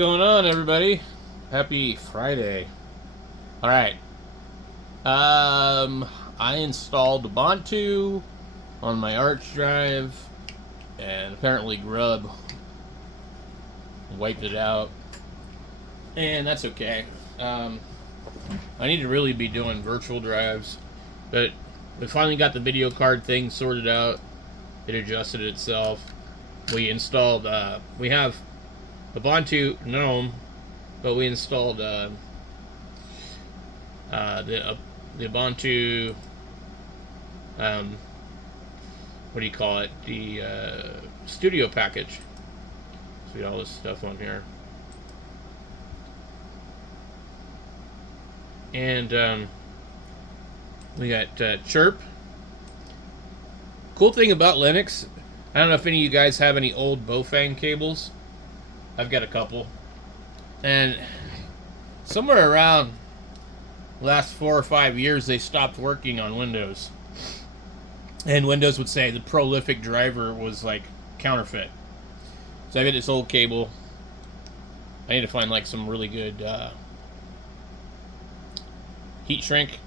going on, everybody? Happy Friday. Alright. I installed Ubuntu on my Arch drive, and apparently Grub wiped it out. And that's okay. I need to really be doing virtual drives, but we finally got the video card thing sorted out. It adjusted itself. We installed, we have Ubuntu GNOME, but we installed the Ubuntu, what do you call it? The Studio package. See all this stuff on here. And we got Chirp. Cool thing about Linux, I don't know if any of you guys have any old Bofang cables. I've got a couple. And somewhere around the last 4 or 5 years, they stopped working on Windows. And Windows would say the prolific driver was like counterfeit. So I got this old cable. I need to find like some really good heat shrink.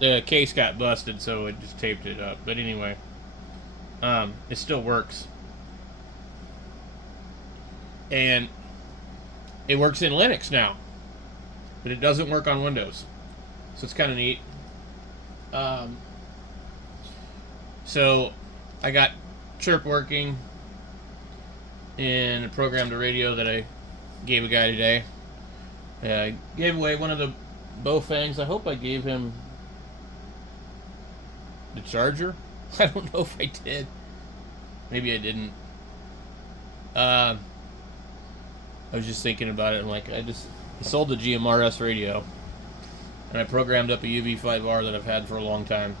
The case got busted, so it just taped it up. But anyway, it still works. And it works in Linux now, but it doesn't work on Windows. So it's kind of neat. So I got Chirp working in a program to radio that I gave a guy today. I gave away one of the Bofangs. I hope I gave him the charger. I don't know if I did. Maybe I didn't. I was just thinking about it. I'm like, I sold the GMRS radio, and I programmed up a UV5R that I've had for a long time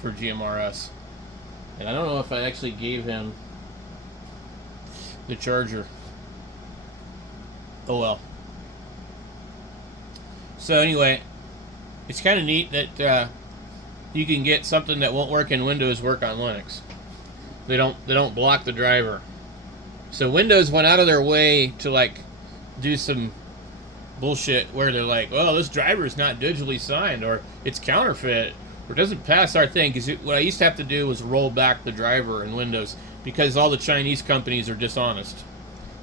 for GMRS. And I don't know if I actually gave him the charger. Oh well. So anyway, it's kind of neat that you can get something that won't work in Windows work on Linux. They don't block the driver. So Windows went out of their way to like do some bullshit where they're like, well, this driver is not digitally signed, or it's counterfeit, or it doesn't pass our thing. Because what I used to have to do was roll back the driver in Windows because all the Chinese companies are dishonest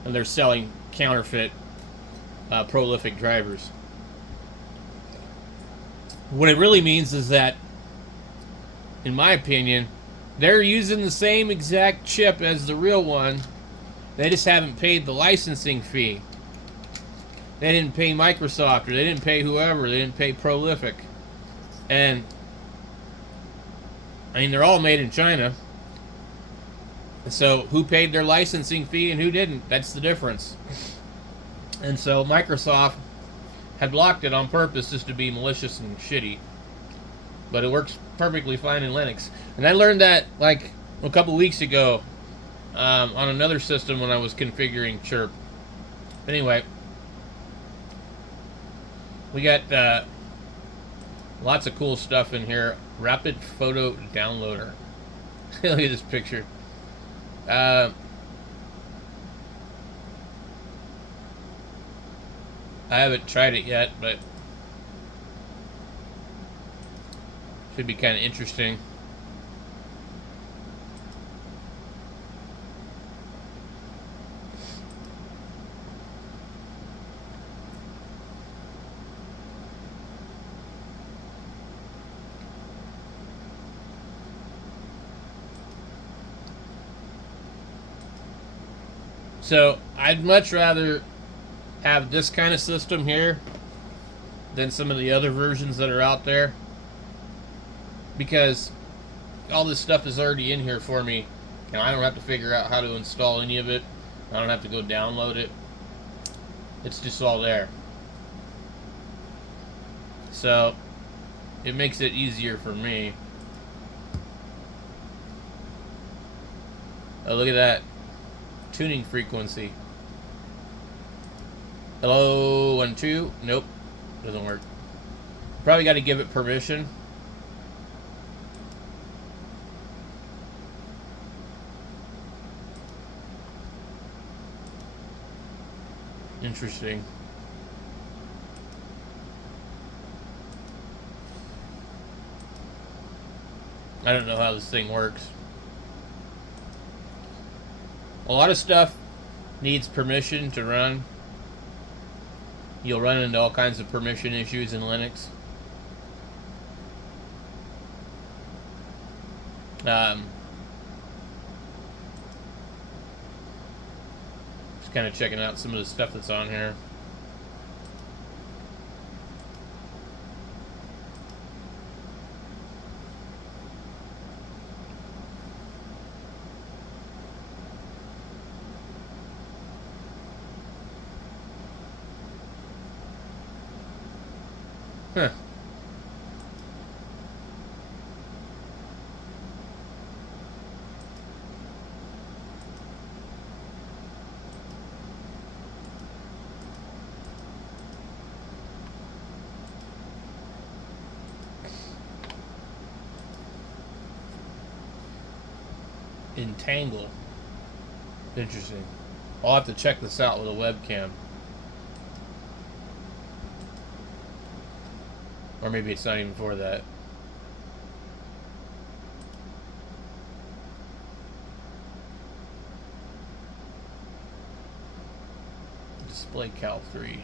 and they're selling counterfeit prolific drivers. What it really means is that, in my opinion, they're using the same exact chip as the real one. They just haven't paid the licensing fee. They didn't pay Microsoft, or they didn't pay whoever. They didn't pay Prolific. And, I mean, they're all made in China. So, who paid their licensing fee and who didn't? That's the difference. And so, Microsoft had blocked it on purpose just to be malicious and shitty. But it works perfectly fine in Linux. And I learned that, like, a couple weeks ago on another system when I was configuring Chirp. Anyway, we got lots of cool stuff in here. Rapid Photo Downloader. Look at this picture. I haven't tried it yet, but should be kind of interesting. So I'd much rather have this kind of system here than some of the other versions that are out there, because all this stuff is already in here for me. I don't have to figure out how to install any of it. I don't have to go download it. It's just all there. So it makes it easier for me. Oh, look at that. Tuning frequency. Hello, 1, 2. Nope, doesn't work. Probably got to give it permission. Interesting. I don't know how this thing works. A lot of stuff needs permission to run. You'll run into all kinds of permission issues in Linux. Just kind of checking out some of the stuff that's on here. Huh. Entangle. Interesting. I'll have to check this out with a webcam. Or maybe it's not even for that. Display cal 3.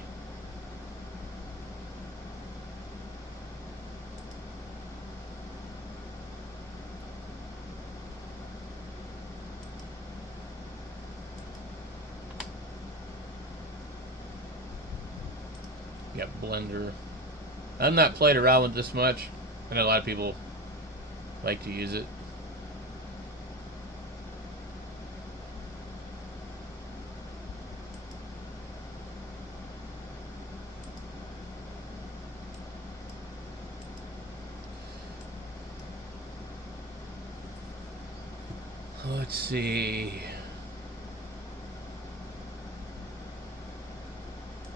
Got Blender. I've not played around with this much. I know a lot of people like to use it. Let's see.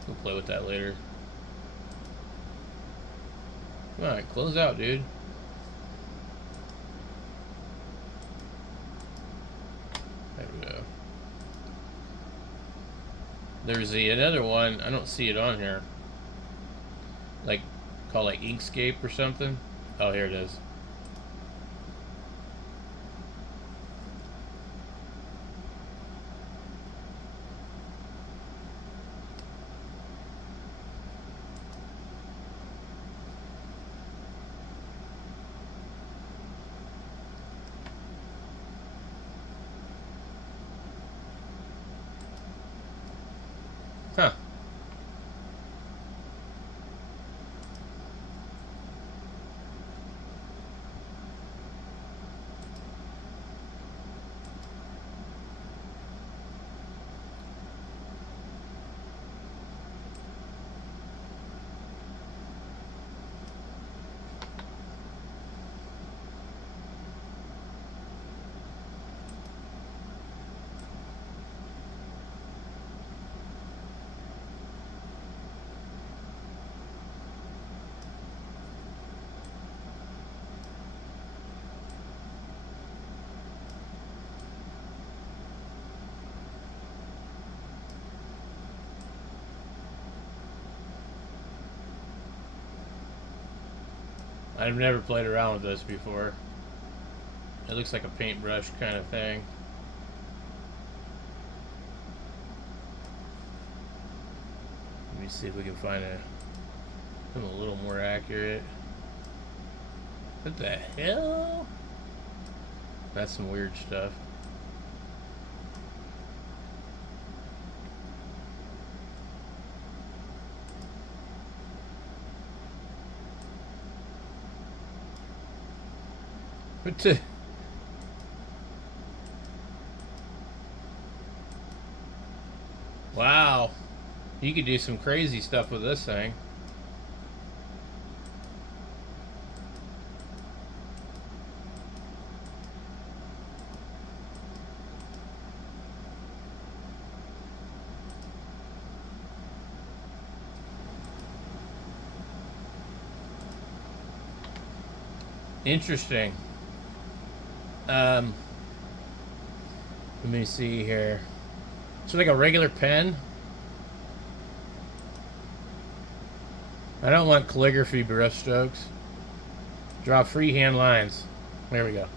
We'll play with that later. Alright, close out, dude. There we go. There's another one. I don't see it on here. Like, called like Inkscape or something. Oh, here it is. Huh. I've never played around with this before. It looks like a paintbrush kind of thing. Let me see if we can find something a little more accurate. What the hell? That's some weird stuff. What the? Wow. You could do some crazy stuff with this thing. Interesting. Let me see here. So like a regular pen, I don't want calligraphy brush strokes. Draw freehand lines. There we go.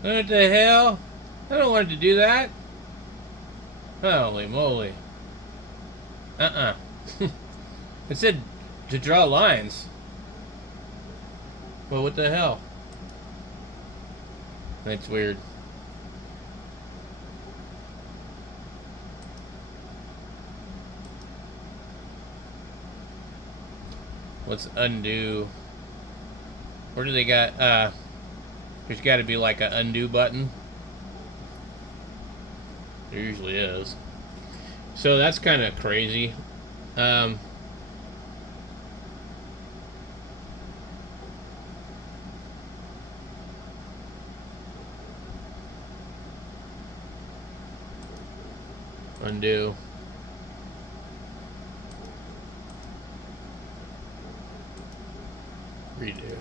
What the hell? I don't want it to do that. Holy moly. It said to draw lines. Well, what the hell? That's weird. Let's undo. Where do they got, there's got to be like an undo button. There usually is. So that's kind of crazy. Undo. Redo.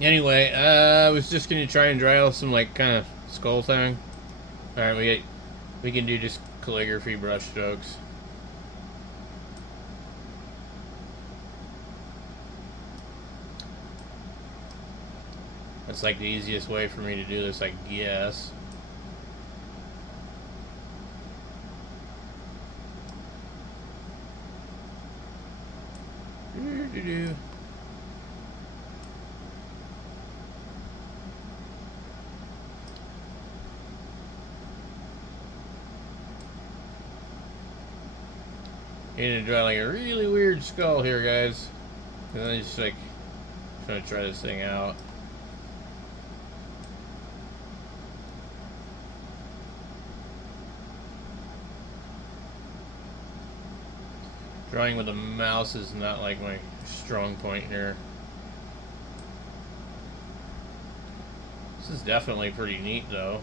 Anyway, I was just gonna try and draw some like kind of skull thing. All right, we can do just calligraphy brush strokes. That's like the easiest way for me to do this, I guess. You're gonna draw like a really weird skull here, guys. And then just like trying to try this thing out. Drawing with a mouse is not like my strong point here. This is definitely pretty neat though.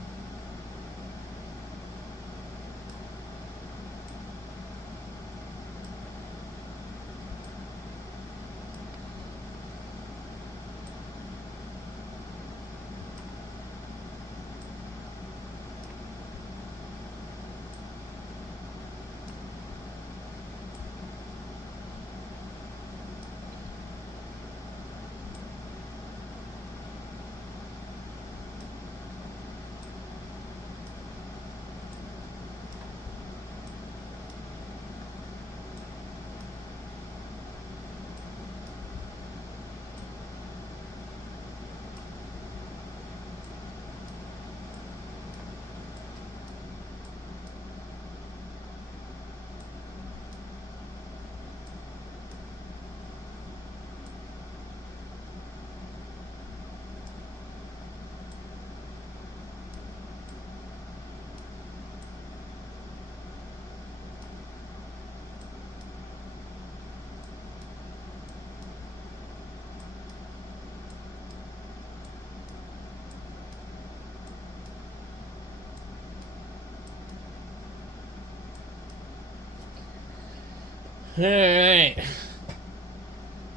Alright.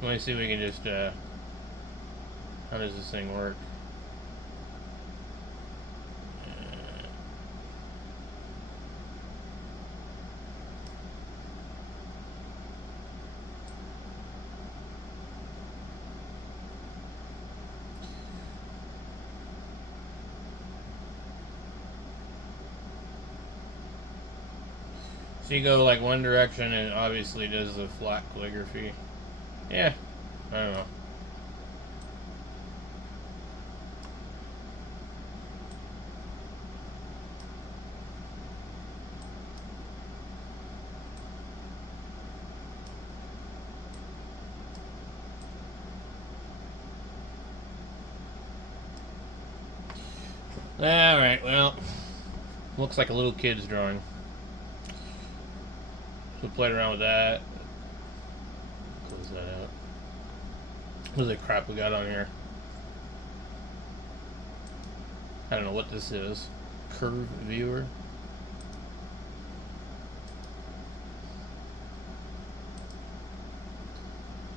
Let me see if we can just, how does this thing work? So you go like one direction and it obviously does the flat calligraphy. Yeah, I don't know. Alright, well, looks like a little kid's drawing. So played around with that. Close that out. What is the crap we got on here? I don't know what this is. Curve viewer.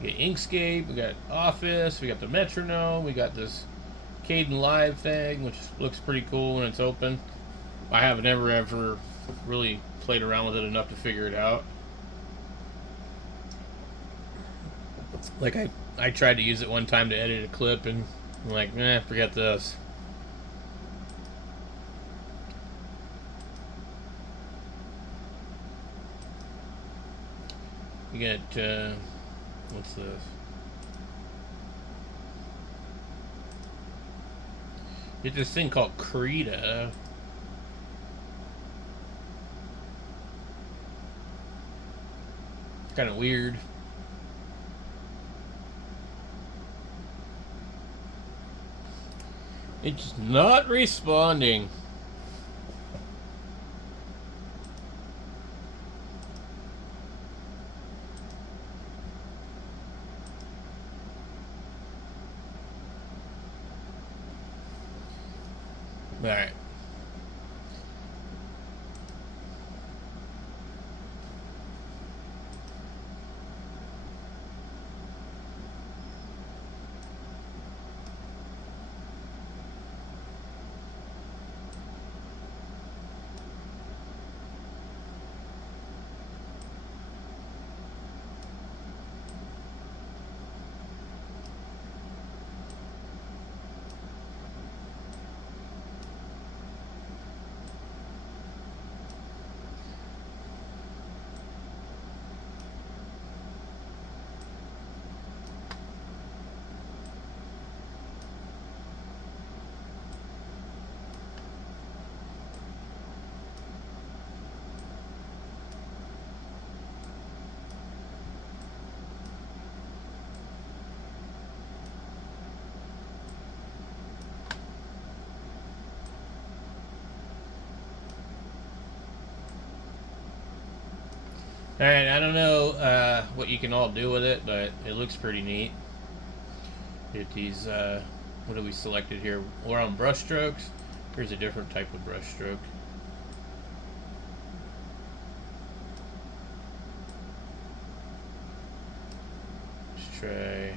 We got Inkscape, we got Office, we got the metronome, we got this Caden Live thing, which looks pretty cool when it's open. I haven't ever really played around with it enough to figure it out. Like I tried to use it one time to edit a clip and I'm like, forget this. You got, what's this? You get this thing called Krita. Kind of weird. It's not responding. All right. Alright, I don't know what you can all do with it, but it looks pretty neat. Get these, what have we selected here? We're on brush strokes. Here's a different type of brush stroke. Let's try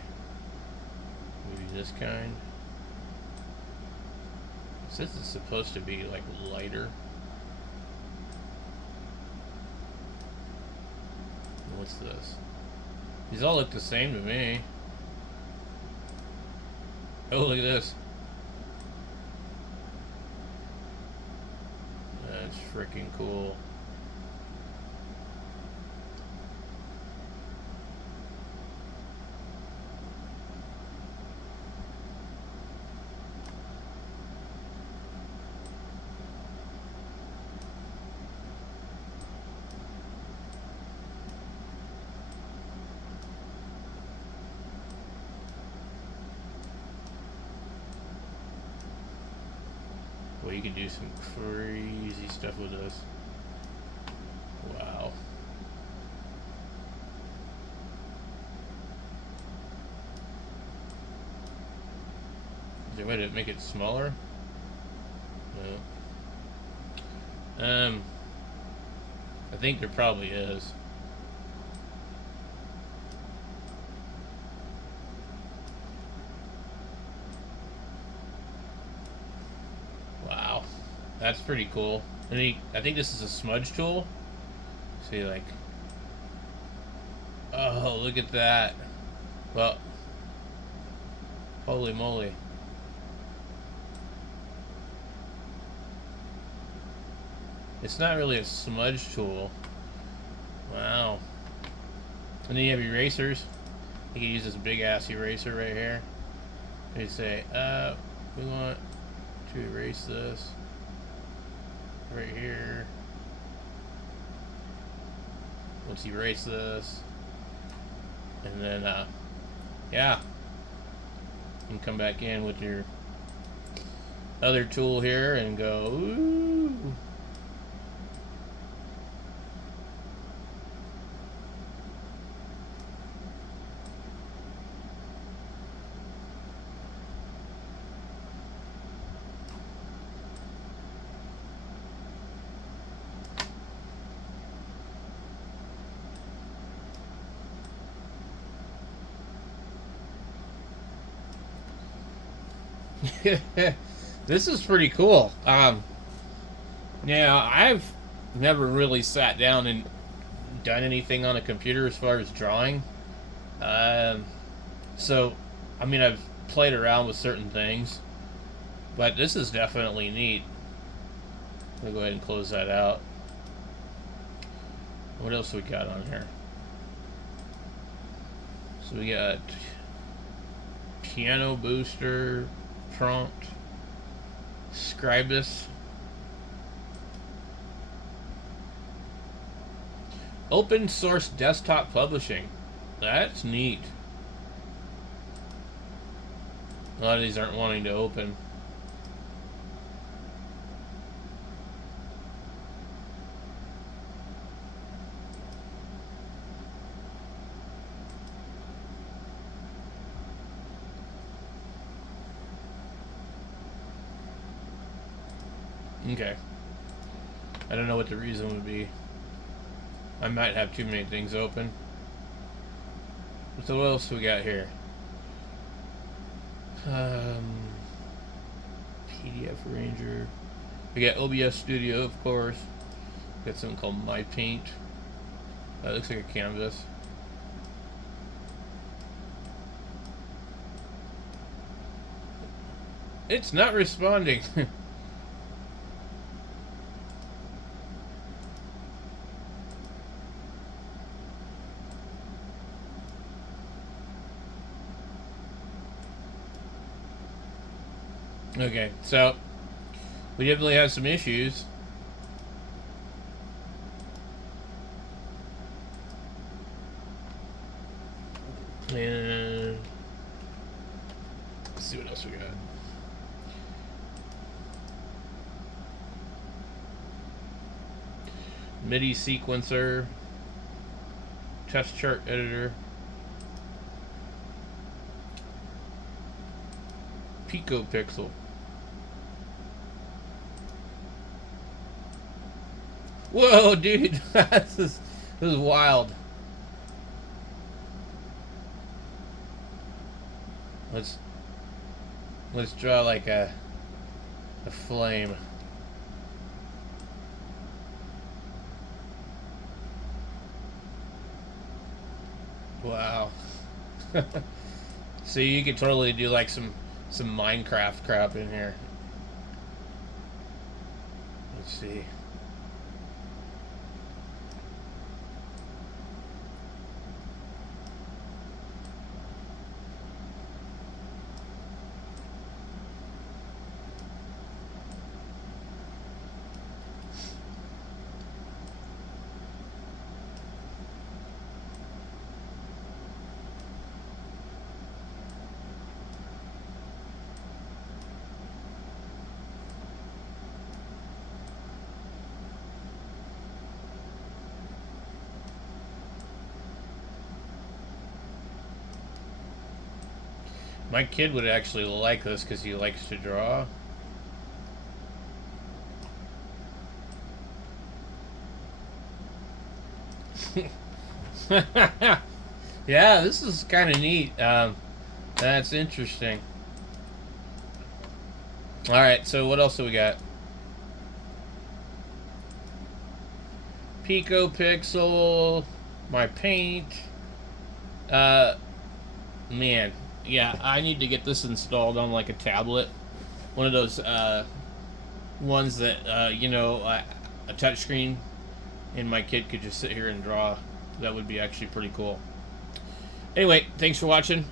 maybe this kind. This is supposed to be like lighter. What's this? These all look the same to me. Oh, look at this. That's freaking cool. Well, you can do some crazy stuff with this. Wow. Is there a way to make it smaller? No. I think there probably is. Wow, that's pretty cool. And I think this is a smudge tool. See, like, oh, look at that. Well, holy moly. It's not really a smudge tool. Wow. And then you have erasers. You can use this big ass eraser right here. They say, we want to erase this right here. Let's erase this. And then, yeah. You can come back in with your other tool here and go, ooh. This is pretty cool. Yeah, I've never really sat down and done anything on a computer as far as drawing. Um, so, I mean, I've played around with certain things, but this is definitely neat. I'll go ahead and close that out. What else we got on here? So we got piano booster, prompt, Scribus, open source desktop publishing. That's neat. A lot of these aren't wanting to open. Okay. I don't know what the reason would be. I might have too many things open. So what else we got here? PDF Ranger. We got OBS Studio, of course. Got something called My Paint. That looks like a canvas. It's not responding. Okay, so we definitely have some issues. And let's see what else we got. MIDI sequencer, test chart editor, Pico Pixel. Whoa, dude, this is wild. Let's draw like a flame. Wow. So you could totally do like some Minecraft crap in here. Let's see. My kid would actually like this because he likes to draw. Yeah, this is kind of neat. That's interesting. Alright, so what else do we got? Pico Pixel, My Paint. Man. Yeah, I need to get this installed on like a tablet. One of those ones that, you know, a touchscreen, and my kid could just sit here and draw. That would be actually pretty cool. Anyway, thanks for watching.